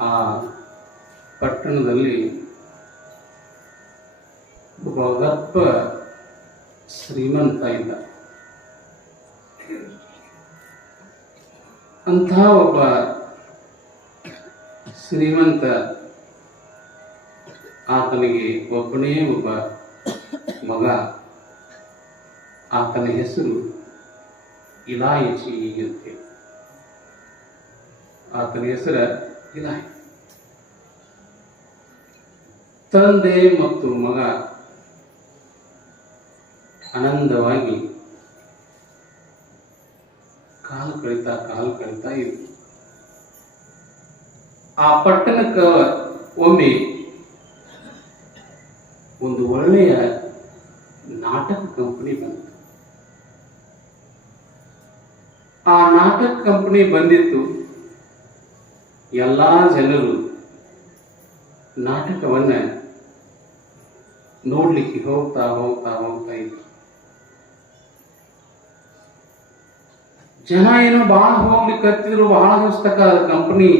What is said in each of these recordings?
ಆ ಪಟ್ಟಣದಲ್ಲಿ ಒಬ್ಬ ಶ್ರೀಮಂತ ಇದ್ದ. ಅಂಥ ಒಬ್ಬ ಶ್ರೀಮಂತ ಆತನಿಗೆ ಒಬ್ಬನೇ ಒಬ್ಬ ಮಗ. ಆತನ ಹೆಸರು ಇಲಾಯಚಿ ಅಂತೇಳಿ ಆತನ ಹೆಸರ ಇಲಾಯಿ ತಂದೆ ಮತ್ತು ಮಗ ಆನಂದವಾಗಿ ಕಾಲು ಕಳಿತಾ ಕಾಲು ಕಳಿತಾ ಇದ್ರು. ಆ ಪಟ್ಟಣಕ್ಕ ಒಮ್ಮೆ ಒಂದು ಒಳ್ಳೆಯ ನಾಟಕ ಕಂಪನಿ ಬಂತು. ಆ ನಾಟಕ ಕಂಪನಿ ಬಂದಿತ್ತು. ಎಲ್ಲ ಜನರು ನಾಟಕವನ್ನ ನೋಡ್ಲಿಕ್ಕೆ ಹೋಗ್ತಾ ಹೋಗ್ತಾ ಹೋಗ್ತಾ ಇದ್ರು. ಜನ ಏನೋ ಬಹಳ ಹೋಗ್ಲಿಕ್ಕೆ ಹತ್ತಿದ್ರು ಬಹಳ ಪುಸ್ತಕ ಕಂಪನಿ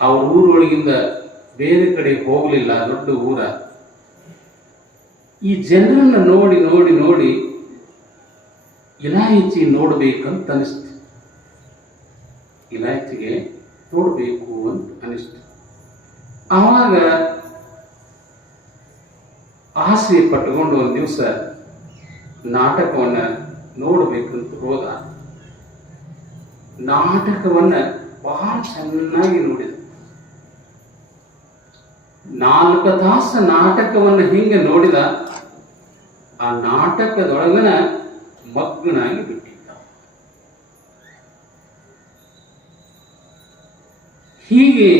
ಅವ್ರ ಊರೊಳಗಿಂದ ಬೇರೆ ಕಡೆ ಹೋಗ್ಲಿಲ್ಲ, ದೊಡ್ಡ ಊರ. ಈ ಜನರನ್ನ ನೋಡಿ ನೋಡಿ ನೋಡಿ ಇಲಾಯಚಿ ನೋಡಬೇಕಂತ ಅನಿಸ್ತು. ಇಲಾಯಚಿಗೆ ನೋಡ್ಬೇಕು ಅಂತ ಅನಿಸ್ತು. ಆವಾಗ ಆಸೆ ಪಟ್ಟುಕೊಂಡು ಒಂದು ದಿವಸ ನಾಟಕವನ್ನ ಅಂತ ಹೋದ. ನಾಟಕವನ್ನ ಬಹಳ ಚೆನ್ನಾಗಿ ನೋಡಿದ. ನಾಲ್ಕು ತಾಸ ನಾಟಕವನ್ನ ಹಿಂಗೆ ನೋಡಿದ, ಆ ನಾಟಕದೊಳಗನ ಮಗ್ನಾಗಿ ಬಿಟ್ಟಿದ್ದ ಹೀಗೆ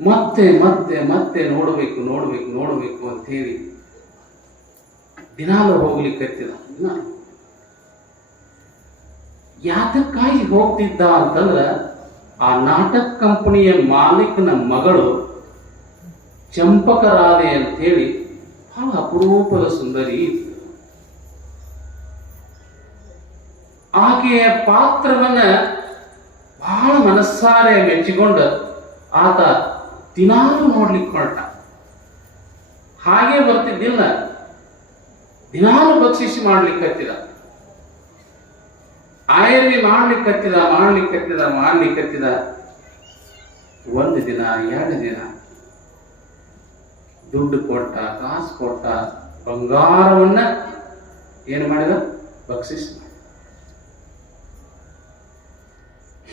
ಮತ್ತೆ ಮತ್ತೆ ಮತ್ತೆ ನೋಡಬೇಕು ನೋಡಬೇಕು ನೋಡಬೇಕು ಅಂತ ಹೇಳಿ ದಿನಾಲು ಹೋಗ್ಲಿಕ್ಕೆ ಹತ್ತಿದ ಯಾತಕ್ಕಾಗಿ ಹೋಗ್ತಿದ್ದ ಅಂತಂದ್ರ ಆ ನಾಟಕ ಕಂಪನಿಯ ಮಾಲೀಕನ ಮಗಳು ಚಂಪಕರಾದೆ ಅಂತ ಹೇಳಿ ಬಹಳ ಅಪರೂಪದ ಸುಂದರಿ. ಆಕೆಯ ಪಾತ್ರವನ್ನ ಬಹಳ ಮನಸ್ಸಾರೆ ಮೆಚ್ಚಿಕೊಂಡ ಆತ ದಿನಾಲು ನೋಡ್ಲಿಕ್ಕೆ ಹೊರಟ. ಹಾಗೆ ಬರ್ತಿದ್ದಿಲ್ಲ. ದಿನಾಲು ಬಕ್ಷಿಸಿ ಮಾಡ್ಲಿಕ್ಕೆ ಹತ್ತಿದ. ಆಯರ್ವಿ ಮಾಡ್ಲಿಕ್ಕೆ ಹತ್ತಿದ ಮಾಡ್ಲಿಕ್ಕೆ ಹತ್ತಿದ ಮಾಡ್ಲಿಕ್ಕೆ ಹತ್ತಿದ. ಒಂದು ದಿನ, ಎರಡು ದಿನ ದುಡ್ಡು ಕೊಟ್ಟ, ಕಾಸು ಕೊಟ್ಟ ಬಂಗಾರವನ್ನ ಏನು ಮಾಡಿದ? ಬಕ್ಷಿಸ್ ಮಾಡಿದ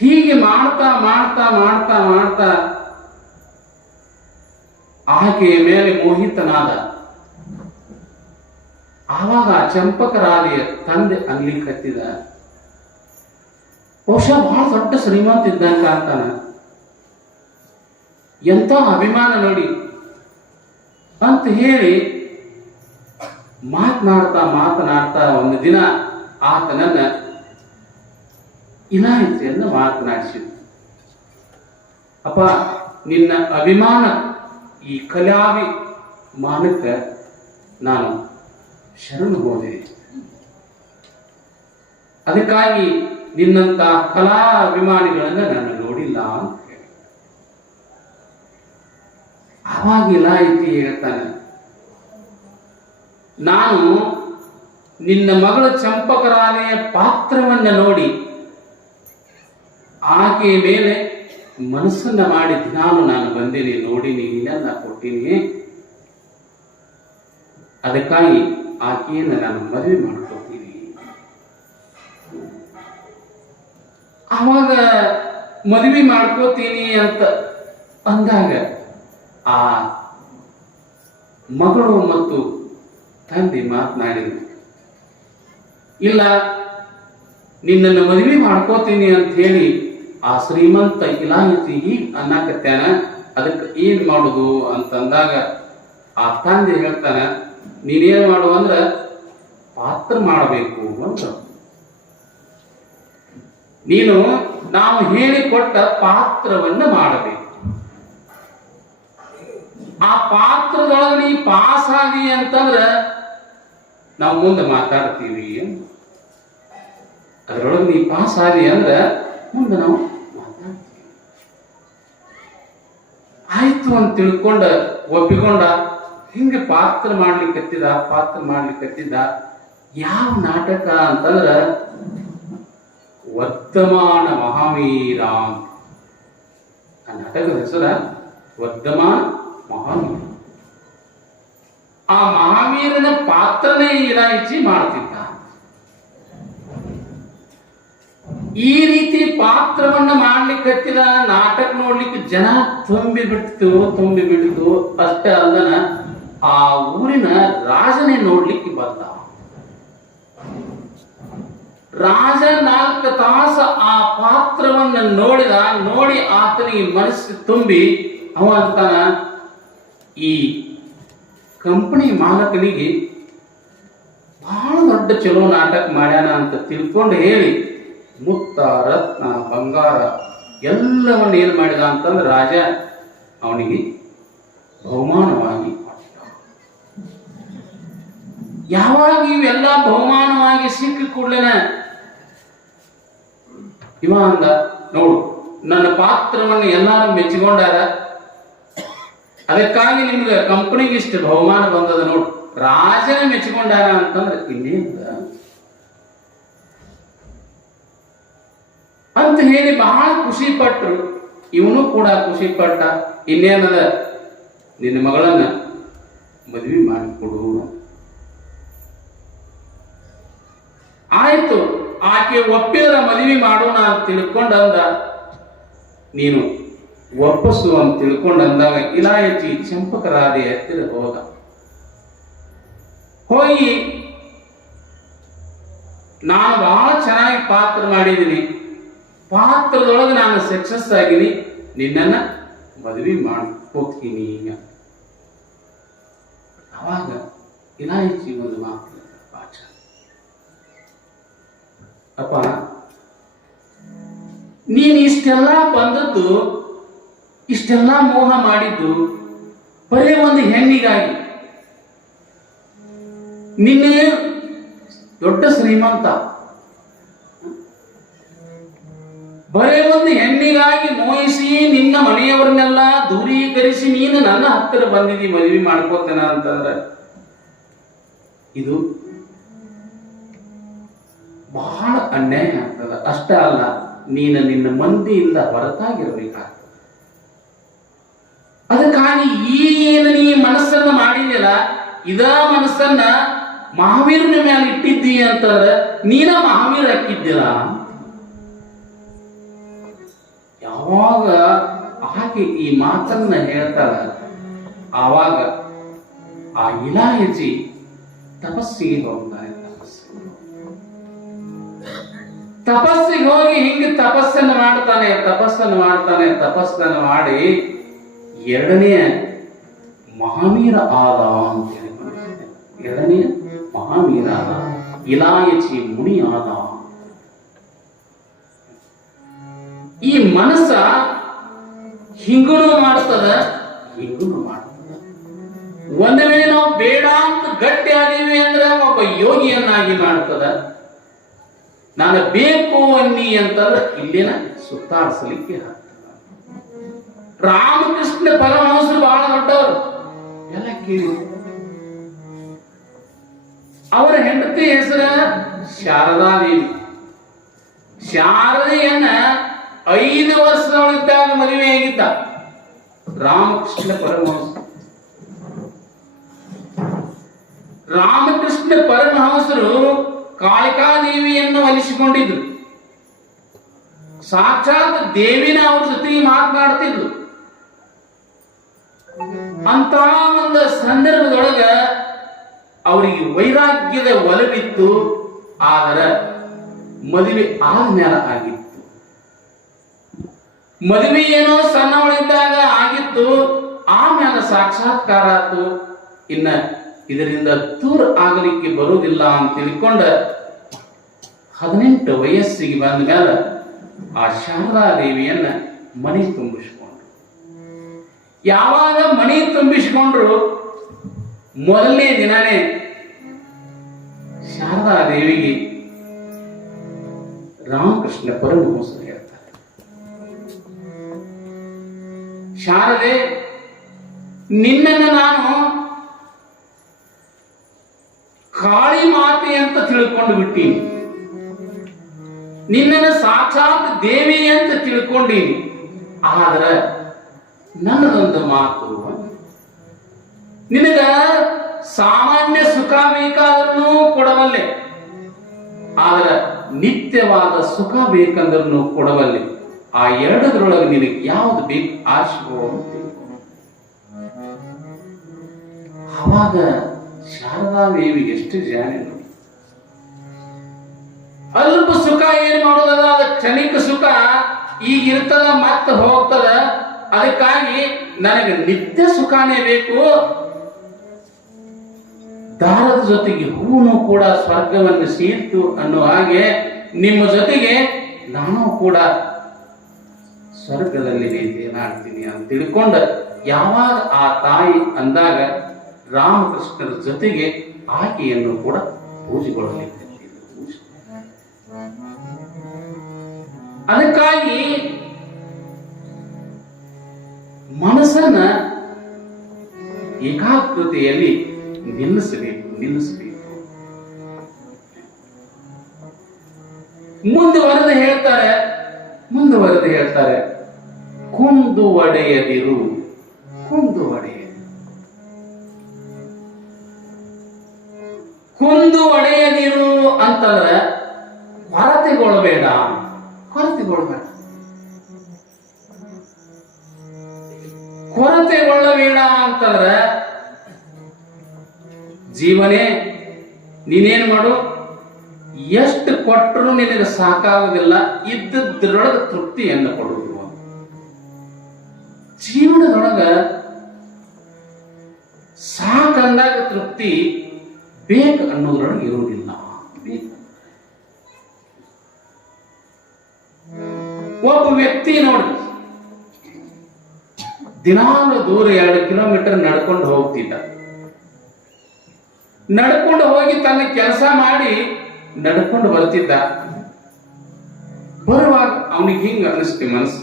ಹೀಗೆ ಮಾಡ್ತಾ ಮಾಡ್ತಾ ಮಾಡ್ತಾ ಮಾಡ್ತಾ ಆಕೆಯ ಮೇಲೆ ಮೋಹಿತನಾದ. ಆವಾಗ ಚಂಪಕರಾದಿಯ ತಂದೆ ಅಂಗಲಿ ಕತ್ತಿದ. ಬಹುಶಃ ಬಹಳ ದೊಡ್ಡ ಶ್ರೀಮಂತ ಇದ್ದಂಗ ಅಂತಾನ. ಎಂತ ಅಭಿಮಾನ ನೋಡಿ. ಅಂತ ಹೇಳಿ ಮಾತನಾಡ್ತಾ ಮಾತನಾಡ್ತಾ ಒಂದು ದಿನ ಆತನನ್ನ ಇಲಾಯಿತಿಯನ್ನು ಮಾತನಾಡಿಸಿದ ಅಪ್ಪ, ನಿನ್ನ ಅಭಿಮಾನ ಈ ಕಲಾವಿ ಮಾನಕ್ಕೆ ನಾನು ಶರಣು ಹೋದೆ. ಅದಕ್ಕಾಗಿ ನಿನ್ನಂತ ಕಲಾ ಅಭಿಮಾನಿಗಳನ್ನ ನಾನು ನೋಡಿಲ್ಲ ಅಂತ ಹೇಳಿ. ಆವಾಗ ಇಲಾಯಿತಿ ಹೇಳ್ತಾನೆ, ನಾನು ನಿನ್ನ ಮಗಳ ಚಂಪಕರಾನೆಯ ಪಾತ್ರವನ್ನ ನೋಡಿ ಆಕೆಯ ಮೇಲೆ ಮನಸ್ಸನ್ನ ಮಾಡಿ, ನಾನು ನಾನು ಬಂದೀನಿ, ನೋಡಿನಿ ಇಲ್ಲೆಲ್ಲ ಕೊಟ್ಟಿನಿ. ಅದಕ್ಕಾಗಿ ಆಕೆಯನ್ನ ನಾನು ಮದುವೆ ಮಾಡ್ಕೊತೀನಿ. ಆವಾಗ ಮದುವೆ ಮಾಡ್ಕೋತೀನಿ ಅಂತ ಅಂದಾಗ ಆ ಮಗಳು ಮತ್ತು ತಂದೆ ಮಾತನಾಡಿದ್ರು. ಇಲ್ಲ, ನಿನ್ನನ್ನು ಮದುವೆ ಮಾಡ್ಕೋತೀನಿ ಅಂತ ಹೇಳಿ ಆ ಶ್ರೀಮಂತ ಇಲಾಹಿತಿ ಹೀಗ್ ಅನ್ನಕತ್ಯಾನ, ಅದಕ್ಕೆ ಏನ್ ಮಾಡುದು ಅಂತಂದಾಗ ಆ ತಂದೆ ಹೇಳ್ತಾನ, ನೀನೇನ್ ಮಾಡು ಅಂದ್ರ ಪಾತ್ರ ಮಾಡಬೇಕು ಅಂತ ನೀನು ನಾವು ಹೇಳಿಕೊಟ್ಟ ಪಾತ್ರವನ್ನ ಮಾಡಬೇಕು ಆ ಪಾತ್ರದೊಳಗೆ ನೀ ಪಾಸ್ ಆಗಿ ಅಂತಂದ್ರ ನಾವು ಮುಂದೆ ಮಾತಾಡ್ತೀವಿ. ಅದರೊಳಗೆ ನೀ ಪಾಸ್ ಆಗಿ ಅಂದ್ರೆ ಮುಂದೆ ನಾವು ಮಾತಾಡ್ತೀವಿ ಆಯ್ತು ಅಂತ ತಿಳ್ಕೊಂಡ, ಒಪ್ಪಿಕೊಂಡ, ಹಿಂಗೆ ಪಾತ್ರ ಮಾಡ್ಲಿಕ್ಕತ್ತಿದ ಪಾತ್ರ ಮಾಡ್ಲಿಕ್ಕತ್ತಿದ್ದ ಯಾವ ನಾಟಕ ಅಂತಂದ್ರ ವರ್ಧಮಾನ ಮಹಾವೀರ ಅಂತ. ಆ ನಾಟಕದ ಹೆಸರ ವರ್ಧಮಾನ ಮಹಾವೀರ. ಆ ಮಹಾವೀರನ ಪಾತ್ರನೇ ಇಲಾಯಿಸಿ ಮಾಡ್ತಿದ್ದ ಈ ರೀತಿ ಪಾತ್ರವನ್ನ ಮಾಡ್ಲಿಕ್ಕೆ ಹತ್ತಿದ ನಾಟಕ ನೋಡ್ಲಿಕ್ಕೆ ಜನ ತುಂಬಿ ಬಿಡ್ತು ತುಂಬಿ ಬಿಡ್ತು ಅಷ್ಟೇ ಅಲ್ಲನ ಆ ಊರಿನ ರಾಜನೇ ನೋಡ್ಲಿಕ್ಕೆ ಬಂದ. ರಾಜ ನಾಲ್ಕು ತಾಸ ಆ ಪಾತ್ರವನ್ನ ನೋಡಿದ, ನೋಡಿ ಆತನಿಗೆ ಮನಸ್ಸು ತುಂಬಿ, ಅವ ಅಂತಾನ, ಈ ಕಂಪನಿ ಮಾಲಕನಿಗೆ ಬಹಳ ದೊಡ್ಡ ಚಲೋ ನಾಟಕ ಮಾಡ್ಯಾನ ಅಂತ ತಿಳ್ಕೊಂಡು ಹೇಳಿ ಮುತ್ತ ರತ್ನ ಬಂಗಾರ ಎಲ್ಲವನ್ನು ಏನು ಮಾಡಿದ ಅಂತಂದ್ರೆ ರಾಜ ಅವನಿಗೆ ಬಹುಮಾನವಾಗಿ ಯಾವಾಗ ಇವೆಲ್ಲ ಬಹುಮಾನವಾಗಿ ಸಿಕ್ಕ ಕೂಡಲೇನ? ಇವ ಅಂದ, ನೋಡು, ನನ್ನ ಪಾತ್ರವನ್ನು ಎಲ್ಲಾರು ಮೆಚ್ಚಿಕೊಂಡಾರ? ಅದಕ್ಕಾಗಿ ನಿಮ್ಗೆ ಕಂಪನಿಗೆ ಇಷ್ಟು ಬಹುಮಾನ ಬಂದದ ನೋಡು. ರಾಜನ ಮೆಚ್ಚಿಕೊಂಡಾರ ಅಂತಂದ್ರೆ ಇನ್ನೇನಿಲ್ಲ ಅಂತ ಹೇಳಿ ಬಹಳ ಖುಷಿ ಪಟ್ಟರು ಇವನು ಕೂಡ ಖುಷಿ ಪಟ್ಟ. ಇನ್ನೇನದ? ನಿನ್ನ ಮಗಳನ್ನ ಮದುವೆ ಮಾಡಿಕೊಡು. ಆಯ್ತು, ಆಕೆ ಒಪ್ಪಿದ್ರ ಮದುವೆ ಮಾಡೋಣ ಅಂತ ತಿಳ್ಕೊಂಡಂದ. ನೀನು ಒಪ್ಪಿಸು ಅಂತ ತಿಳ್ಕೊಂಡಂದಾಗ ಇಲಾಯಚಿ ಚಂಪಕರಾದಿ ಹತ್ತಿರ ಹೋದ. ಹೋಗಿ, ನಾನು ಬಹಳ ಚೆನ್ನಾಗಿ ಪಾತ್ರ ಮಾಡಿದ್ದೀನಿ. ಪಾತ್ರದೊಳಗೆ ನಾನು ಸಕ್ಸಸ್ ಆಗಿನಿ, ನಿನ್ನನ್ನ ಮದುವೆ ಮಾಡ್ಕೋತೀನಿ. ಅವಾಗ ಇಲಾಯಿಚಿ ಒಂದು ಮಾತು ಪಾಠ. ಅಪ್ಪ, ನೀನು ಇಷ್ಟೆಲ್ಲ ಬಂದದ್ದು, ಇಷ್ಟೆಲ್ಲ ಮೋಹ ಮಾಡಿದ್ದು ಬರೇ ಒಂದು ಹೆಣ್ಣಿಗಾಗಿ. ನಿನ್ನೆ ದೊಡ್ಡ ಶ್ರೀಮಂತ ಬರೇ ಒಂದು ಹೆಣ್ಣಿಗಾಗಿ ಮೋಹಿಸಿ ನಿನ್ನ ಮನೆಯವರನ್ನೆಲ್ಲ ದೂರೀಕರಿಸಿ ನೀನು ನನ್ನ ಹತ್ತಿರ ಬಂದಿದ್ದಿ ಮದುವೆ ಮಾಡ್ಕೋತೇನ ಅಂತಂದ್ರೆ. ಇದು ಬಹಳ ಅನ್ಯಾಯ ಆಗ್ತದ. ಅಷ್ಟ ಅಲ್ಲ, ನೀನು ನಿನ್ನ ಮಂದಿಯಿಂದ ಹೊರತಾಗಿರ್ಬೇಕಾಗ್ತದೆ. ಅದಕ್ಕಾಗಿ ಈ ಏನು ನೀ ಮನಸ್ಸನ್ನ ಮಾಡಿದ್ಯಲ್ಲ, ಇದ ಮನಸ್ಸನ್ನ ಮಹಾವೀರನ ಮೇಲೆ ಇಟ್ಟಿದ್ದಿ ಅಂತಂದ್ರೆ, ನೀನ ಮಹಾವೀರ ಹಾಕಿದ್ದಿಲ್ಲ ಯಾವಾಗ ಆಕೆ ಈ ಮಾತನ್ನ ಹೇಳ್ತಾಳ. ಆವಾಗ ಆ ಇಲಾಯಚಿ ತಪಸ್ಸಿಗೆ ಹೋಗ್ತಾರೆ ತಪಸ್ಸಿಗೆ ಹೋಗಿ ಹಿಂಗೆ ತಪಸ್ಸನ್ನು ಮಾಡ್ತಾನೆ ತಪಸ್ಸನ್ನು ಮಾಡ್ತಾನೆ, ತಪಸ್ಸನ್ನು ಮಾಡಿ ಎರಡನೆಯ ಮಹಾವೀರ ಆದ ಅಂತ ಹೇಳಿ. ಎರಡನೆಯ ಮಹಾವೀರ ಆದ ಇಲಾಯಚಿ ಮುನಿ ಆದ ಈ ಮನಸ್ಸ ಹಿಂಗುನು ಮಾಡ್ತದ? ಹಿಂಗುನು ಮಾಡ್ತದ. ಒಂದ ವೇಳೆ ನಾವು ಬೇಡ ಅಂತ ಗಟ್ಟಿ ಆದೀವಿ ಅಂದ್ರೆ ಒಬ್ಬ ಯೋಗಿಯನ್ನಾಗಿ ಮಾಡ್ತದ? ನಾನು ಬೇಕು ಅನ್ನಿ ಅಂತಂದ್ರೆ ಇಲ್ಲಿನ ಸುತ್ತಾಡಿಸಲಿಕ್ಕೆ ರಾಮಕೃಷ್ಣ ಪರಮಹಂಸರು ಬಹಳ ದೊಡ್ಡವರು. ಎಲ್ಲ ಕೇಳಿ. ಅವರ ಹೆಂಡತಿ ಹೆಸರ ಶಾರದಾದೇವಿ. ಶಾರದೆಯನ್ನ ಐದು ವರ್ಷದವಳಿದ್ದಾಗ ಮದುವೆ ಆಗಿದ್ದ ರಾಮಕೃಷ್ಣ ಪರಮಹಂಸ. ರಾಮಕೃಷ್ಣ ಪರಮಹಂಸರು ಕಾಳಿಕಾದೇವಿಯನ್ನು ಒಲಿಸಿಕೊಂಡಿದ್ರು ಸಾಕ್ಷಾತ್ ದೇವಿನ ಅವ್ರ ಜೊತೆಗೆ ಮಾತನಾಡ್ತಿದ್ರು. ಅಂತ ಒಂದು ಸಂದರ್ಭದೊಳಗ ಅವರಿಗೆ ವೈರಾಗ್ಯದ ಒಲವಿತ್ತು. ಆದರೆ ಮದುವೆ ಆದ್ಮೇಲೆ ಆಗಿತ್ತು. ಮದುವೆ ಏನೋ ಸಣ್ಣವಳಿದ್ದಾಗ ಆಗಿತ್ತು ಆಮೇಲೆ ಸಾಕ್ಷಾತ್ಕಾರ ಆತು ಇನ್ನ ಇದರಿಂದ ದೂರ ಆಗಲಿಕ್ಕೆ ಬರುವುದಿಲ್ಲ ಅಂತ ತಿಳ್ಕೊಂಡ ಹದಿನೆಂಟು ವಯಸ್ಸಿಗೆ ಬಂದ ಮೇಲೆ ಆ ಶಾರದಾ ದೇವಿಯನ್ನ ಮನೆ ತುಂಬಿಸಿಕೊಂಡ್ರು. ಯಾವಾಗ ಮನಿ ತುಂಬಿಸಿಕೊಂಡ್ರು? ಮೊದಲನೇ ದಿನನೇ ಶಾರದಾ ದೇವಿಗೆ ರಾಮಕೃಷ್ಣ ಪರಮಹಂಸರು ಶಾರದೆ, ನಿನ್ನನ್ನು ನಾನು ಕಾಳಿ ಮಾತೆ ಅಂತ ತಿಳ್ಕೊಂಡು ಬಿಟ್ಟೀನಿ. ನಿನ್ನನ್ನು ಸಾಕ್ಷಾತ್ ದೇವಿ ಅಂತ ತಿಳ್ಕೊಂಡೀನಿ. ಆದ್ರೆ ನನ್ನದೊಂದು ಮಾತು, ನಿನಗ ಸಾಮಾನ್ಯ ಸುಖ ಬೇಕಾದ್ರೂ ಕೊಡವಲ್ಲೆ ಆದ್ರೆ ನಿತ್ಯವಾದ ಸುಖ ಬೇಕಂದ್ರೂ ಕೊಡವಲ್ಲೆ ಆ ಎರಡದ್ರೊಳಗೆ ನಿನಗೆ ಯಾವ್ದು ಬೇಕು ಅಂತ ಅವಾಗ ಅವಾಗ ಶಾರದಾದೇವಿ ಎಷ್ಟು ನೋಡಿ. ಅಲ್ಪ ಸುಖ ಏನ್ ಮಾಡೋದಲ್ಲ ಅದ ಕ್ಷಣಿಕ ಸುಖ. ಈಗ ಇರ್ತದ, ಮತ್ತೆ ಹೋಗ್ತದ. ಅದಕ್ಕಾಗಿ ನನಗೆ ನಿತ್ಯ ಸುಖಾನೇ ಬೇಕು. ದಾರದ ಜೊತೆಗೆ ಹೂನು ಕೂಡ ಸ್ವರ್ಗವನ್ನು ಸೇರ್ತು ಅನ್ನೋ ಹಾಗೆ ನಿಮ್ಮ ಜೊತೆಗೆ ನಾನು ಕೂಡ ಸ್ವರ್ಗದಲ್ಲಿ ತೇನಾಡ್ತೀನಿ ಅಂತ ತಿಳ್ಕೊಂಡ ಯಾವಾಗ ಆ ತಾಯಿ ಅಂದಾಗ ರಾಮಕೃಷ್ಣರ ಜೊತೆಗೆ ಆಕೆಯನ್ನು ಕೂಡ ಪೂಜೆಗೊಳ್ಳಲಿಕ್ಕೆ ಅದಕ್ಕಾಗಿ ಮನಸ್ಸನ್ನ ಏಕಾಗ್ರತೆಯಲ್ಲಿ ನಿಲ್ಲಿಸಬೇಕು ನಿಲ್ಲಿಸಬೇಕು. ಮುಂದುವರೆದು ಹೇಳ್ತಾರೆ ಮುಂದುವರೆದು ಹೇಳ್ತಾರೆ. ಕುಂದು ಒಡೆಯದಿರು. ಕುಂದು ಒಡೆಯದಿರು ಕುಂದು ಒಡೆಯದಿರು ಅಂತಂದ್ರೆ ಕೊರತೆಗೊಳ್ಳಬೇಡ ಕೊರತೆಗೊಳ್ಳಬೇಡ ಕೊರತೆಗೊಳ್ಳಬೇಡ ಅಂತಂದ್ರೆ ಜೀವನೇ, ನೀನೇನ್ ಮಾಡು? ಎಷ್ಟು ಕೊಟ್ಟರು ನಿನಗೆ ಸಾಕಾಗುವುದಿಲ್ಲ ಇದ್ದದ್ರೊಳಗೆ ತೃಪ್ತಿಯನ್ನು ಕೊಡುವುದು ಜೀವನದೊಳಗ ಸಾಕಂದಾಗ ತೃಪ್ತಿ ಬೇಕು ಅನ್ನೋದ್ರೊಳಗೆ ಇರುವುದಿಲ್ಲ. ಒಬ್ಬ ವ್ಯಕ್ತಿ ನೋಡಿ ದಿನಾಲು ದೂರ ಎರಡು ಕಿಲೋಮೀಟರ್ ನಡ್ಕೊಂಡು ಹೋಗ್ತಿದ್ದ. ನಡ್ಕೊಂಡು ಹೋಗಿ ತನ್ನ ಕೆಲಸ ಮಾಡಿ ನಡ್ಕೊಂಡು ಬರ್ತಿದ್ದ. ಬರುವಾಗ ಅವನಿಗೆ ಹಿಂಗ ಅನ್ನಿಸ್ತಿ ಮನಸ್ಸು.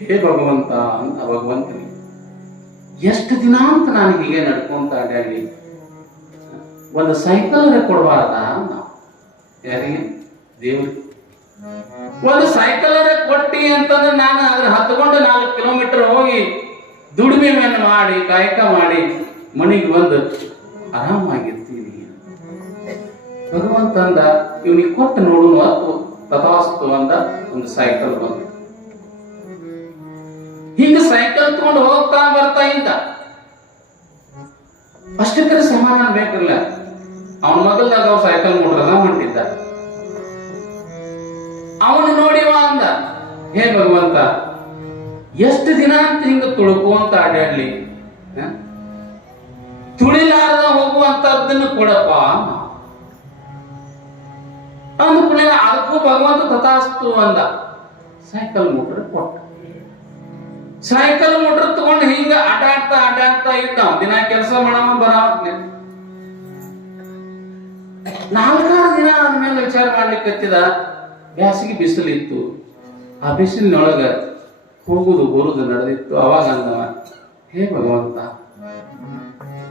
ಹೇ ಭಗವಂತ ಅಂತ ಭಗವಂತನಿಗೆ ಎಷ್ಟು ದಿನ ಅಂತ ನಾನು ಹೀಗೆ ನಡ್ಕೊಂತ ಅಲ್ಲಿ. ಒಂದು ಸೈಕಲ್ ಕೊಡಬಾರ್ದ ಯಾರಿಗೆ? ದೇವ್ರಿಗೆ. ಒಂದು ಸೈಕಲ್ ಕೊಟ್ಟಿ ಅಂತಂದ್ರೆ ನಾನು ಅದ್ರ ಹತ್ಕೊಂಡು ನಾಲ್ಕು ಕಿಲೋಮೀಟರ್ ಹೋಗಿ ದುಡಿಮೆಯನ್ನು ಮಾಡಿ, ಕಾಯಕ ಮಾಡಿ ಮನೆಗೆ ಬಂದು ಆರಾಮಾಗಿರ್ತೀನಿ. ಭಗವಂತ ಅಂದ, ಇವನಿಗೆ ಕೊಟ್ಟು ನೋಡು ಮತ್ತು ತಥಾಸ್ತು ಅಂದ ಒಂದು ಸೈಕಲ್ ಬಂದು ಹಿಂಗ ಸೈಕಲ್ ತಗೊಂಡು ಹೋಗ್ತಾ ಬರ್ತಾ ಇದ್ದ ಅಷ್ಟಕ್ಕರ ಸಮಾಧಾನ ಬೇಕಲ್ಲ? ಅವನ ಮೊದಲಾಗ ಅವ ಸೈಕಲ್ ಮೋಟ್ರದ ಹೊಂಟಿದ್ದ ಅವನು ನೋಡಿವ ಅಂದ, ಹೇ ಭಗವಂತ, ಎಷ್ಟು ದಿನ ಅಂತ ಹಿಂಗ ತುಳುಕು ಅಂತ ಹ? ತುಳಿಲಾರದ ಹೋಗುವಂತದ್ದನ್ನು ಕೊಡಪ್ಪ ಅಂದ್ಕೂಡ ಅದಕ್ಕೂ ಭಗವಂತ ತಥಾಸ್ತು ಅಂದ, ಸೈಕಲ್ ಮುಟ್ರೆ ಕೊಟ್ಟ. ಸೈಕಲ್ ಮೋಟರ್ ತಗೊಂಡು ಹಿಂಗ ಆಟಾಡ್ತಾ ಆಟಾಡ್ತಾ ಇದ್ದಾವ ದಿನ ಕೆಲಸ ಮಾಡವ ಬರಾವತ್ನೆ ನಾಲ್ಕಾರು ದಿನ ಆದ್ಮೇಲೆ ವಿಚಾರ ಮಾಡ್ಲಿಕ್ಕೆ ಹತ್ತಿದ ಬ್ಯಾಸಿಗೆ ಬಿಸಿಲು ಇತ್ತು ಆ ಬಿಸಿಲಿನೊಳಗ ಹೋಗುದು ಬರುದು ನಡೆದಿತ್ತು. ಅವಾಗ ಅಂದವ, ಹೇ ಭಗವಂತ,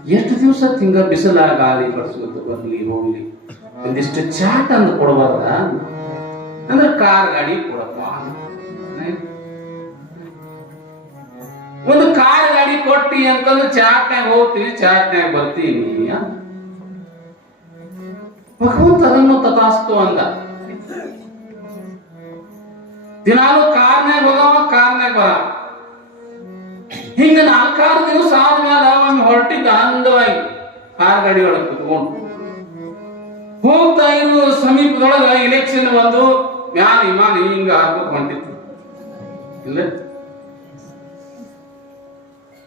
ಎಷ್ಟು ದಿವಸ ತಿಂಗ ಬಿಸಿಲ ಗಾಳಿ ಬಡಿಸೋದು ಬರ್ಲಿ, ಹೋಗ್ಲಿ. ಒಂದಿಷ್ಟು ಚಾಟ್ ಅಂದು ಕೊಡಬಾರ್ದ? ಅಂದ್ರೆ ಕಾರ್ ಗಾಡಿ ಕೊಡಪ್ಪ. ಒಂದು ಕಾರ್ ಗಾಡಿ ಕೊಟ್ಟಿ ಅಂತಂದ್ರೆ ಚಾಟ್ನಾಗ ಹೋಗ್ತೀವಿ ಚಾಟ್ನಾಗ ಬರ್ತೀವಿ. ಭಗವಂತ ಅದನ್ನು ತಥಾಸ್ತು ಅಂದ. ದಿನಾಲು ಕಾರ್ನಾಗ ಹೋಗವ ಕಾರ್ನಾಗ ಬರ ಹಿಂಗ ನಾಲ್ಕಾರು ದಿವಸ ಆದ್ಮೇಲೆ ಒಮ್ಮೆ ಹೊರಟಿದ್ದ ಅಂದವಾಗಿ ಕಾರ್ ಗಾಡಿ ಒಳಗೆ ಕುತ್ಕೊಂಡು. ಹೋಗ್ತಾ ಇರುವ ಸಮೀಪದೊಳಗ ಇಲೆಕ್ಷನ್ ಬಂದು ಮ್ಯಾನ್ ಇಮಾನ್ ಹಿಂಗ ಹಾಕೋಕ್ ಹೊಂಟಿತ್ತು ಇಲ್ಲ?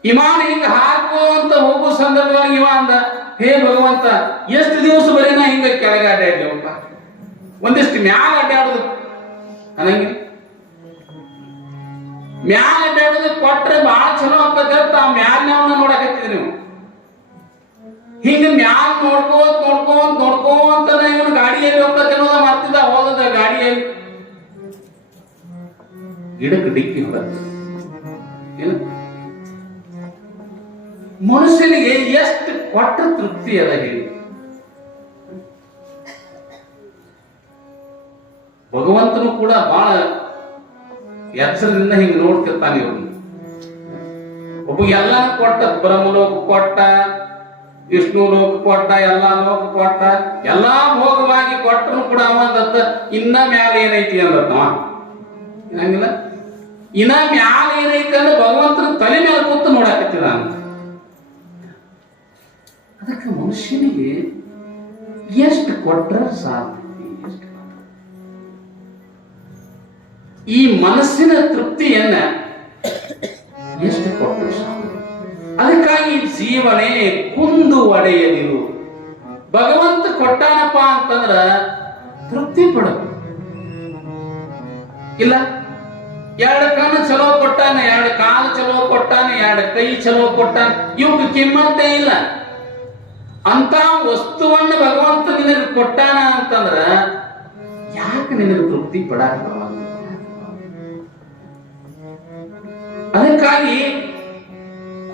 ವಿಮಾನ ಹಿಂಗ ಹಾಕುವಂತ ಹೋಗೋ ಸಂದರ್ಭದಾಗ ಇವ ಅಂದ, ಹೇ ಭಗವಂತ, ಎಷ್ಟು ದಿವಸ ಬರೀ ನಾ ಹಿಂಗ ಕೆಳಗೆ ಅಡ್ಡಾಡ್ಲಿವಪ್ಪ ಒಂದಿಷ್ಟು ಮ್ಯಾಲ ಅಡ್ಡಾಡುದು ಅನ್ನಂಗಿಲ್ಲ ಮ್ಯಾಲ ಅಡ್ಡಾಡುದು ಕೊಟ್ರೆ ಬಹಳ ಚಲೋ ಅಂತ ಆ ಮ್ಯಾಲ್ನವನ್ನ ನೋಡಕತ್ತಿದ್ರಿ ನೀವು. ಹಿಂಗ ಮ್ಯಾಲ್ ನೋಡ್ಕೋತ್ ನೋಡ್ಕೋತ್ ನೋಡ್ಕೋತ ಇವನು ಗಾಡಿಯಲ್ಲಿ ಹೋಗ್ತದೆ ಅನ್ನೋದ ಮಾಡ್ತಿದ್ದ ಹೋದದ ಗಾಡಿಯಲ್ಲಿ. ಗಿಡಕ್ಕೆ ಡಿಕ್ಕಿ ಹೊಡೆದ. ಮನುಷ್ಯನಿಗೆ ಎಷ್ಟು ಕೊಟ್ಟ ತೃಪ್ತಿ ಅದ ಹೇಳಿ. ಭಗವಂತನು ಕೂಡ ಬಹಳ ಎಚ್ಚರದಿಂದ ಹಿಂಗ್ ನೋಡ್ತಿರ್ತಾನೆ ಇವ್ರನ್ನ ಒಬ್ಬ ಎಲ್ಲ ಕೊಟ್ಟ ಬ್ರಹ್ಮಲೋಕ ಕೊಟ್ಟ, ವಿಷ್ಣು ಲೋಕ ಕೊಟ್ಟ, ಎಲ್ಲಾ ಲೋಕ ಕೊಟ್ಟ, ಎಲ್ಲಾ ಭೋಗವಾಗಿ ಕೊಟ್ಟನು ಕೂಡ ಅವಂದತ್ತ ಇನ್ನ ಮ್ಯಾಲ ಏನೈತಿ ಅಂದತ್ತ ಹಂಗಿಲ್ಲ ಇನ್ನ ಮ್ಯಾಲ ಏನೈತಿ ಅಂದ್ರೆ ಭಗವಂತನ ತಲೆ ಮೇಲೆ ಕೂತು ನೋಡಕತ್ತಿದ ಅಂತ ಅದಕ್ಕೆ ಮನುಷ್ಯನಿಗೆ ಎಷ್ಟು ಕೊಟ್ಟರೆ ಸಾಧ್ಯ ಈ ಮನಸ್ಸಿನ ತೃಪ್ತಿಯನ್ನ ಎಷ್ಟು ಕೊಟ್ಟರು ಅದಕ್ಕಾಗಿ ಜೀವನೇ ಕುಂದು ಒಡೆಯದಿರು. ಭಗವಂತ ಕೊಟ್ಟಾನಪ್ಪ ಅಂತಂದ್ರ ತೃಪ್ತಿ ಪಡಬೇಕು ಇಲ್ಲ, ಎರಡು ಕಣ್ಣು ಚಲೋ ಕೊಟ್ಟಾನ, ಎರಡು ಕಾಲು ಚಲೋ ಕೊಟ್ಟಾನ, ಎರಡು ಕೈ ಚಲೋ ಕೊಟ್ಟಾನ ಇವಕ್ಕೆ ಕಿಮ್ಮತ್ತೇ ಇಲ್ಲ. ಅಂತ ವಸ್ತುವನ್ನು ಭಗವಂತ ನಿನಗೆ ಕೊಟ್ಟಾನ ಅಂತಂದ್ರ ಯಾಕೆ ನಿನಗೆ ತೃಪ್ತಿ ಪಡಾಕ ಅದಕ್ಕಾಗಿ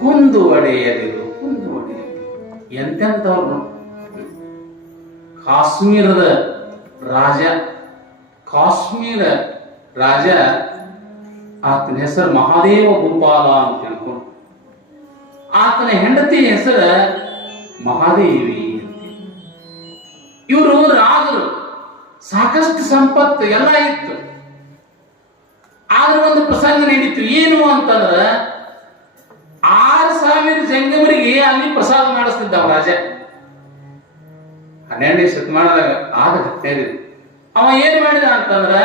ಕುಂದು ಒಡೆಯದಿರು ಕುಂದು ಒಡೆಯದಿರು ಎಂತೆಂಥವ್ರು ಕಾಶ್ಮೀರದ ರಾಜ, ಕಾಶ್ಮೀರ ರಾಜ, ಆತನ ಹೆಸರು ಮಹಾದೇವ ಗೋಪಾಲ ಅಂತ ತಿಳ್ಕೊಂಡು ಆತನ ಹೆಂಡತಿ ಹೆಸರು ಮಹಾದೇವಿ. ಇವರು ರಾಜರು ಸಾಕಷ್ಟು ಸಂಪತ್ತು ಎಲ್ಲ ಇತ್ತು. ಆದ್ರೆ ಒಂದು ಪ್ರಸಂಗ ನಡೀತು. ಏನು ಅಂತಂದ್ರ ಆರು ಸಾವಿರ ಜಂಗಮರಿಗೆ ಅಲ್ಲಿ ಪ್ರಸಾದ ಮಾಡಿಸ್ತಿದ್ದ ರಾಜ. ಹನ್ನೆರಡನೇ ಶತಮಾನದಾಗ ಆದ ಘಟನೆ. ಅವ ಏನ್ ಮಾಡಿದ ಅಂತಂದ್ರ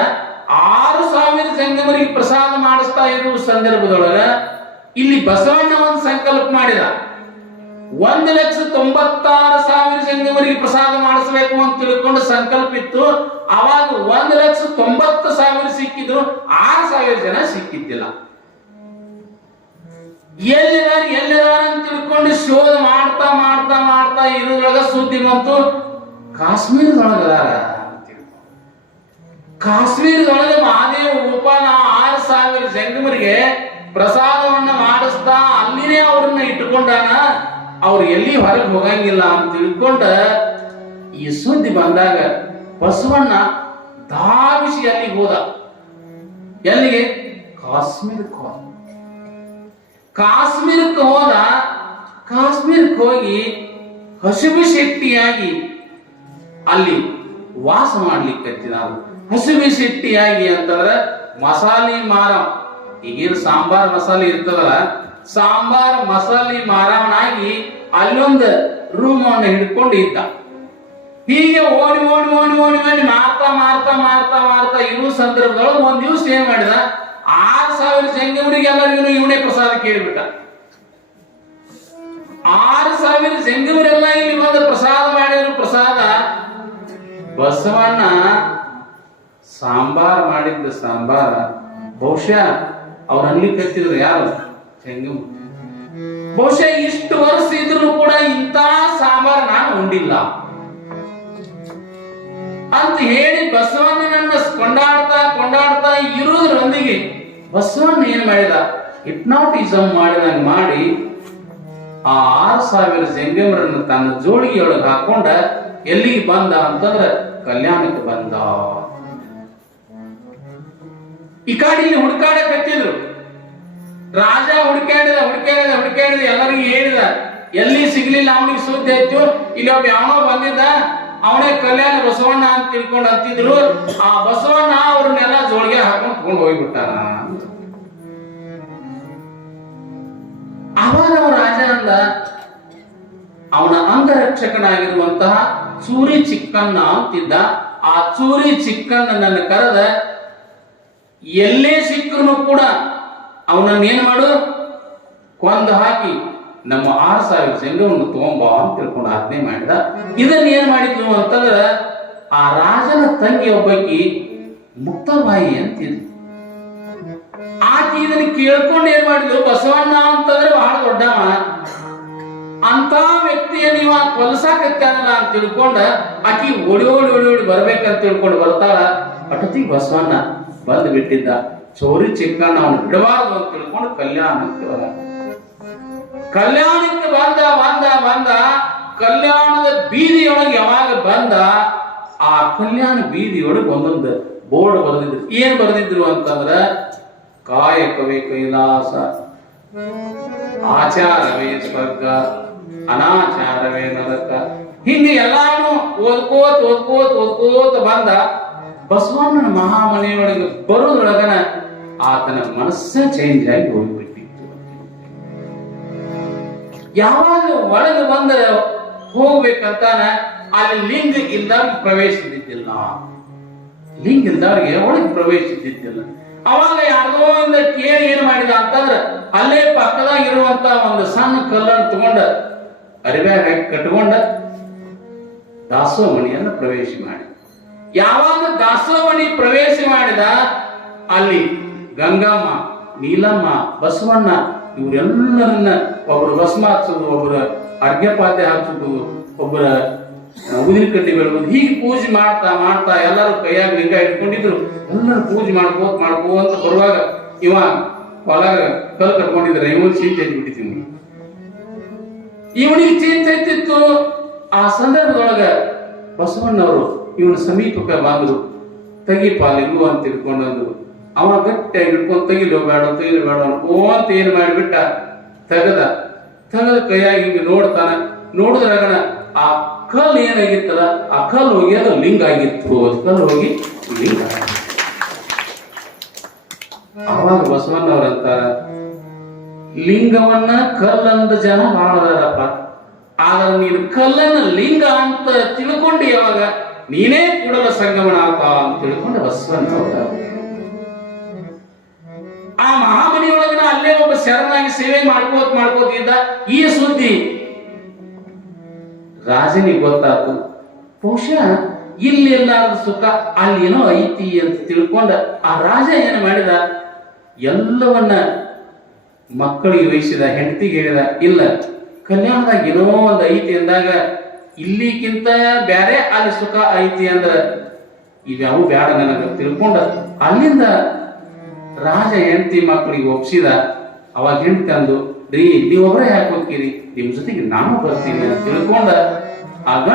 ಆರು ಸಾವಿರ ಜಂಗಮರಿಗೆ ಪ್ರಸಾದ ಮಾಡಿಸ್ತಾ ಇರುವ ಸಂದರ್ಭದೊಳಗ ಇಲ್ಲಿ ಬಸವಣ್ಣ ಒಂದು ಸಂಕಲ್ಪ ಮಾಡಿದ. ಒಂದು ಲಕ್ಷ ತೊಂಬತ್ತಾರು ಸಾವಿರ ಜನರಿಗೆ ಪ್ರಸಾದ ಮಾಡಿಸ್ಬೇಕು ಅಂತ ತಿಳ್ಕೊಂಡು ಸಂಕಲ್ಪ ಇತ್ತು. ಅವಾಗ ಒಂದು ಲಕ್ಷ ತೊಂಬತ್ತು ಸಾವಿರ ಸಿಕ್ಕಿದ್ರು. ಆರು ಸಾವಿರ ಜನ ಸಿಕ್ಕಿದ್ದಿಲ್ಲ. ಎಲ್ಲಿದಾರ ಎಲ್ಲಿದಾರ ಅಂತ ತಿಳ್ಕೊಂಡು ಶೋಧ ಮಾಡ್ತಾ ಮಾಡ್ತಾ ಮಾಡ್ತಾ ಇರೋದ್ರೊಳಗ ಸುದ್ದಿ ಬಂತು. ಕಾಶ್ಮೀರದೊಳಗದಾರ. ಕಾಶ್ಮೀರದೊಳಗೆ ಮಹಾದೇವ ಗೋಪಾಲ ಆರು ಸಾವಿರ ಜಂಗಮರಿಗೆ ಪ್ರಸಾದವನ್ನ ಮಾಡಿಸ್ತಾ ಅಲ್ಲಿನೇ ಅವ್ರನ್ನ ಇಟ್ಟುಕೊಂಡಾನ. ಅವ್ರು ಎಲ್ಲಿ ಹೊರಗೆ ಹೋಗಂಗಿಲ್ಲ ಅಂತ ತಿಳ್ಕೊಂಡ ಈ ಸುದ್ದಿ ಬಂದಾಗ ಬಸವಣ್ಣ ಧಾವಿಸಿ ಅಲ್ಲಿಗೆ ಹೋದ? ಎಲ್ಲಿಗೆ? ಕಾಶ್ಮೀರಕ್ಕೆ ಹೋದ. ಕಾಶ್ಮೀರಕ್ಕೆ ಹೋದ, ಕಾಶ್ಮೀರಕ್ಕೆ ಹೋಗಿ ಹಸುವಿ ಶೆಟ್ಟಿಯಾಗಿ ಅಲ್ಲಿ ವಾಸ ಮಾಡ್ಲಿಕ್ಕೆ ನಾವು ಹಸುವಿ ಶೆಟ್ಟಿಯಾಗಿ ಅಂತಂದ್ರೆ ಮಸಾಲೆ ಮಾರ. ಈಗೇನು ಸಾಂಬಾರ್ ಮಸಾಲೆ ಇರ್ತದಲ್ಲ ಸಾಂಬಾರ್, ಮಸಾಲೆ ಮಾರವನಾಗಿ ಅಲ್ಲೊಂದು ರೂಮ್ ಅನ್ನು ಹಿಡ್ಕೊಂಡು ಇದ್ದ. ಹೀಗೆ ಓಡಿ ಓಡಿ ಓಡಿ ಓಡಿ ಓಡಿ ಮಾರ್ತಾ ಮಾರ್ತಾ ಮಾರ್ತಾ ಮಾರ್ತಾ ಇರುವ ಸಂದರ್ಭದೊಳಗೆ ಒಂದ್ ದಿವಸ ಏನ್ ಮಾಡಿದ? ಆರ್ ಸಾವಿರ ಜಂಗಮರಿಗೆ ಎಲ್ಲರಿಗೂ ಇವನೇ ಪ್ರಸಾದ ಕೇಳಿಬಿಟ್ಟ. ಆರು ಸಾವಿರ ಜಂಗಮರೆಲ್ಲ ಇಲ್ಲಿ ಬಂದು ಪ್ರಸಾದ ಮಾಡಿದ್ರು. ಪ್ರಸಾದ ಬಸವಣ್ಣ ಸಾಂಬಾರ್ ಮಾಡಿದ್ದ ಸಾಂಬಾರ ಬಹುಶಃ ಅವ್ರು ಅನ್ಲಿಕ್ಕೆ ಯಾರು? ಜಂಗಮ ಬಹುಶಃ ಇಷ್ಟು ವರ್ಷ ಇದ್ರು ಕೂಡ ಇಂಥ ಸಾಂಬಾರ್ ನಾನು ಉಂಡಿಲ್ಲ. ಅಂತ ಹೇಳಿ ಬಸವಣ್ಣನನ್ನ ಕೊಂಡಾಡ್ತಾ ಕೊಂಡಾಡ್ತಾ ಇರೋದ್ರೊಂದಿಗೆ ಬಸವಣ್ಣ ಏನ್ ಮಾಡಿದ? ಹಿಪ್ನಾಟಿಸಮ್ ಮಾಡಿದಂಗ ಮಾಡಿ ಆ ಆರು ಸಾವಿರ ಜಂಗಮರನ್ನು ತನ್ನ ಜೋಳಿಗೆಯೊಳಗೆ ಹಾಕೊಂಡ ಎಲ್ಲಿಗೆ ಬಂದ ಅಂತಂದ್ರ ಕಲ್ಯಾಣಕ್ಕೆ ಬಂದ. ಈ ಕಾಡಿ ಇಲ್ಲಿ ಹುಡುಕಾಡಕತ್ತಿದ್ರು ರಾಜ ಹುಡುಕಾಡಿದ ಹುಡುಕಾಡಿದ ಹುಡುಕಾಡಿದ ಎಲ್ಲರಿಗೂ ಹೇಳಿದ. ಎಲ್ಲಿ ಸಿಗ್ಲಿಲ್ಲ ಅವನಿಗೆ ಸುದ್ದಿ ಆಯ್ತು? ಇಲ್ಲಿ ಒಬ್ಬ ಯಾವ ಬಂದಿದ್ದ, ಅವನೇ ಕಲ್ಯಾಣ ಬಸವಣ್ಣ ಅಂತ ತಿಳ್ಕೊಂಡು ಅಂತಿದ್ರು. ಆ ಬಸವಣ್ಣ ಅವ್ರನ್ನೆಲ್ಲ ಜೋಳಿಗೆ ಹಾಕೊಂಡು ತಗೊಂಡು ಹೋಗ್ಬಿಟ್ಟಾನ. ಅವಾಗ ಅವ ರಾಜ ಅಂದ ಅವನ ಅಂಗರಕ್ಷಕನಾಗಿರುವಂತಹ ಚೂರಿ ಚಿಕ್ಕನ್ನ ಅಂತಿದ್ದ. ಆ ಚೂರಿ ಚಿಕ್ಕಣ್ಣನನ್ನ ಕರೆದ, ಎಲ್ಲೇ ಸಿಕ್ಕರು ಕೂಡ ಅವನನ್ನ ಏನ್ ಮಾಡು? ಕೊಂದು ಹಾಕಿ, ನಮ್ಮ ಆರು ಸಾವಿರ ಸಂಘವನ್ನು ತಗೊಂಬ ಅಂತ ತಿಳ್ಕೊಂಡು ಆಜ್ಞೆ ಮಾಡಿದ. ಇದನ್ನ ಏನ್ ಮಾಡಿದ್ನು ಅಂತಂದ್ರ, ಆ ರಾಜನ ತಂಗಿ ಒಬ್ಬಕಿ ಮುಕ್ತಬಾಯಿ ಅಂತಿದ್ಲು. ಆಕಿ ಇದನ್ನ ಕೇಳ್ಕೊಂಡು ಏನ್ ಮಾಡಿದ್ಲು? ಬಸವಣ್ಣ ಅಂತಂದ್ರೆ ಬಹಳ ದೊಡ್ಡವ ಅಂತ ವ್ಯಕ್ತಿಯ ನೀವ ಕೊಲ್ಸಾಕತ್ತಲ್ಲ ಅಂತ ತಿಳ್ಕೊಂಡ ಆಕಿ ಓಡಿ ಓಡಿ ಓಡಿ ಓಡಿ ಬರ್ಬೇಕಂತ ತಿಳ್ಕೊಂಡು ಬರ್ತಾಳ. ಅಟತಿ ಬಸವಣ್ಣ ಬಂದು ಬಿಟ್ಟಿದ್ದ ಚೌರಿ ಚಿಕ್ಕಣ್ಣ ಅವನು ಬಿಡಬಾರದು ಅಂತ ತಿಳ್ಕೊಂಡು ಕಲ್ಯಾಣಕ್ಕೆ ಹೋದ ಕಲ್ಯಾಣಕ್ಕೆ ಬಂದ ಬಂದ ಬಂದ ಕಲ್ಯಾಣದ ಬೀದಿಯೊಳಗೆ ಯಾವಾಗ ಬಂದ ಆ ಕಲ್ಯಾಣ ಬೀದಿಯೊಳಗೆ ಒಂದೊಂದು ಬೋರ್ಡ್ ಬರೆದಿದ್ರು ಏನ್ ಬರೆದಿದ್ರು ಅಂತಂದ್ರ ಕಾಯಕವೇ ಕೈಲಾಸ ಆಚಾರವೇ ಸ್ವರ್ಗ ಅನಾಚಾರವೇ ನರಕ ಹಿಂಗೆ ಎಲ್ಲಾನು ಓದ್ಕೋತ ಓದ್ಕೋತ ಓದ್ಕೋತ ಬಂದ ಬಸವಣ್ಣನ ಮಹಾಮನೆಯೊಳಗೆ ಬರೋದ್ರೊಳಗನ ಆತನ ಮನಸ್ಸೇ ಚೇಂಜ್ ಆಗಿ ಹೋಗ್ಬಿಟ್ಟಿತ್ತು. ಯಾವಾಗ ಒಳಗೆ ಬಂದ ಹೋಗ್ಬೇಕಂತಾನ ಅಲ್ಲಿ ಲಿಂಗ ಇಲ್ದಾಗ ಪ್ರವೇಶಿಸಿದ್ದಿಲ್ಲ ಲಿಂಗ ಇಲ್ದವ್ರಿಗೆ ಒಳಗೆ ಪ್ರವೇಶಿಸಿದ್ದಿಲ್ಲ ಅವಾಗ ಯಾರೋ ಒಂದು ಕೇಳಿ ಏನ್ ಮಾಡಿದ ಅಂತಂದ್ರ ಅಲ್ಲೇ ಪಕ್ಕದಾಗ ಇರುವಂತ ಒಂದು ಸಣ್ಣ ಕಲ್ಲನ್ನು ತಗೊಂಡ ಅರಿವ್ಯಾಗ ಕಟ್ಕೊಂಡ ದಾಸೋ ದಾಸೋಮಣಿಯನ್ನು ಪ್ರವೇಶ ಮಾಡಿ ಯಾವಾಗ ದಾಸೋಮಣಿ ಪ್ರವೇಶ ಮಾಡಿದ? ಅಲ್ಲಿ ಗಂಗಮ್ಮ, ನೀಲಮ್ಮ, ಬಸವಣ್ಣ ಇವರೆಲ್ಲರನ್ನ ಒಬ್ಬರು ಭಸ್ಮ ಹಚ್ಚೋದು ಒಬ್ಬರ ಅರ್ಘ್ಯಪಾದ್ಯ ಹಚ್ಚೋದು ಒಬ್ಬರ ಉದಿನ ಕಟ್ಟಿ ಬೆಳಗೋದು ಹೀಗೆ ಪೂಜೆ ಮಾಡ್ತಾ ಮಾಡ್ತಾ ಎಲ್ಲರೂ ಕೈಯಾಗ ಲಿಂಗ ಇಟ್ಕೊಂಡಿದ್ರು. ಎಲ್ಲರೂ ಪೂಜೆ ಮಾಡ್ಕೋತ ಮಾಡ್ಕೋತ ಬರುವಾಗ ಇವ ಹೊಲ ಕಲ್ ಕಟ್ಕೊಂಡಿದ್ರೆ ಇವನ್ ಸೀಟ್ ಬಿಟ್ಟಿದ್ದೀನಿ ಇವನಿಗೆ ಚಿಂತಿತ್ತು ಆ ಸಂದರ್ಭದೊಳಗ ಬಸವಣ್ಣವರು ಇವನ ಸಮೀಪಕ್ಕೆ ಬಂದ್ರು ಲಿಂಗು ಅಂತ ತಿಳ್ಕೊಂಡಂದ್ರು ಅವ ಗಟ್ಟಿಯಾಗಿ ಹಿಡ್ಕೊಂಡು ತೆಗಿಲು ಬೇಡ ತೆಗಿಲು ಬೇಡ ಓ ಅಂತ ಏನ್ ಮಾಡಿಬಿಟ್ಟ? ತೆಗದ. ತೆಗದ ಕೈಯಾಗಿ ಹಿಂಗೆ ನೋಡ್ತಾನ. ನೋಡಿದ್ರಾಗಣ ಆ ಕಲ್ ಏನಾಗಿತ್ತಲ್ಲ, ಆ ಕಲ್ ಹೋಗಿ ಅದು ಲಿಂಗ ಆಗಿತ್ತು. ಕಲ್ಲು ಹೋಗಿ ಲಿಂಗ. ಅವಾಗ ಬಸವಣ್ಣವ್ರ ಅಂತಾರ ಲಿಂಗವನ್ನ ಕಲ್ಲಂದ ಜನ ಮಾಡದಾರಪ್ಪ. ಆದ್ರೆ ನೀನು ಕಲ್ಲನ್ನ ಲಿಂಗ ಅಂತ ತಿಳ್ಕೊಂಡು ಯಾವಾಗ ನೀನೇ ಕೂಡಲ ಸಂಗಮನಾಥ ಅಂತ ತಿಳ್ಕೊಂಡು ಬಸವಂತ ಆ ಮಹಾಮನಿಯೊಳಗಿನ ಅಲ್ಲೇ ಒಬ್ಬ ಶರಣಾಗಿ ಸೇವೆ ಮಾಡ್ಕೋತ್ ಮಾಡ್ಕೋತಿದ್ದ ಈ ಸುದ್ದಿ. ರಾಜನಿಗೆ ಗೊತ್ತಾತು, ಬಹುಶಃ ಇಲ್ಲಿಲ್ಲ ಸುಖ ಅಲ್ಲಿ ಏನೋ ಐತಿ ಅಂತ ತಿಳ್ಕೊಂಡ ಆ ರಾಜ ಏನು ಮಾಡಿದ? ಎಲ್ಲವನ್ನ ಮಕ್ಕಳಿಗೆ ವಹಿಸಿದ, ಹೆಂಡತಿಗೆ ಹೇಳಿದ, ಇಲ್ಲ, ಕಲ್ಯಾಣದಾಗ ಏನೋ ಒಂದು ಐತಿ ಅಂದಾಗ ಇಲ್ಲಿಗಿಂತ ಬ್ಯಾರೆ ಅಲ್ಲಿ ಸುಖ ಐತಿ ಅಂದ್ರ ಇವ್ಯಾವು ಬ್ಯಾಡ ನನಗ ತಿಳ್ಕೊಂಡ. ಅಲ್ಲಿಂದ ರಾಜ ಹೆಂಡತಿ ಮಕ್ಕಳಿಗೆ ಒಪ್ಸಿದ, ಅವಾಗ ಹೆಂಡ್ ತಂದು, ರೀ ನೀವೊಬ್ಬರೇ ಯಾಕೆ ಹೋಗ್ತೀರಿ? ನಿಮ್ ಜೊತೆಗೆ ನಾನು ಬರ್ತೀನಿ ಅಂತ ತಿಳ್ಕೊಂಡ. ಆಗ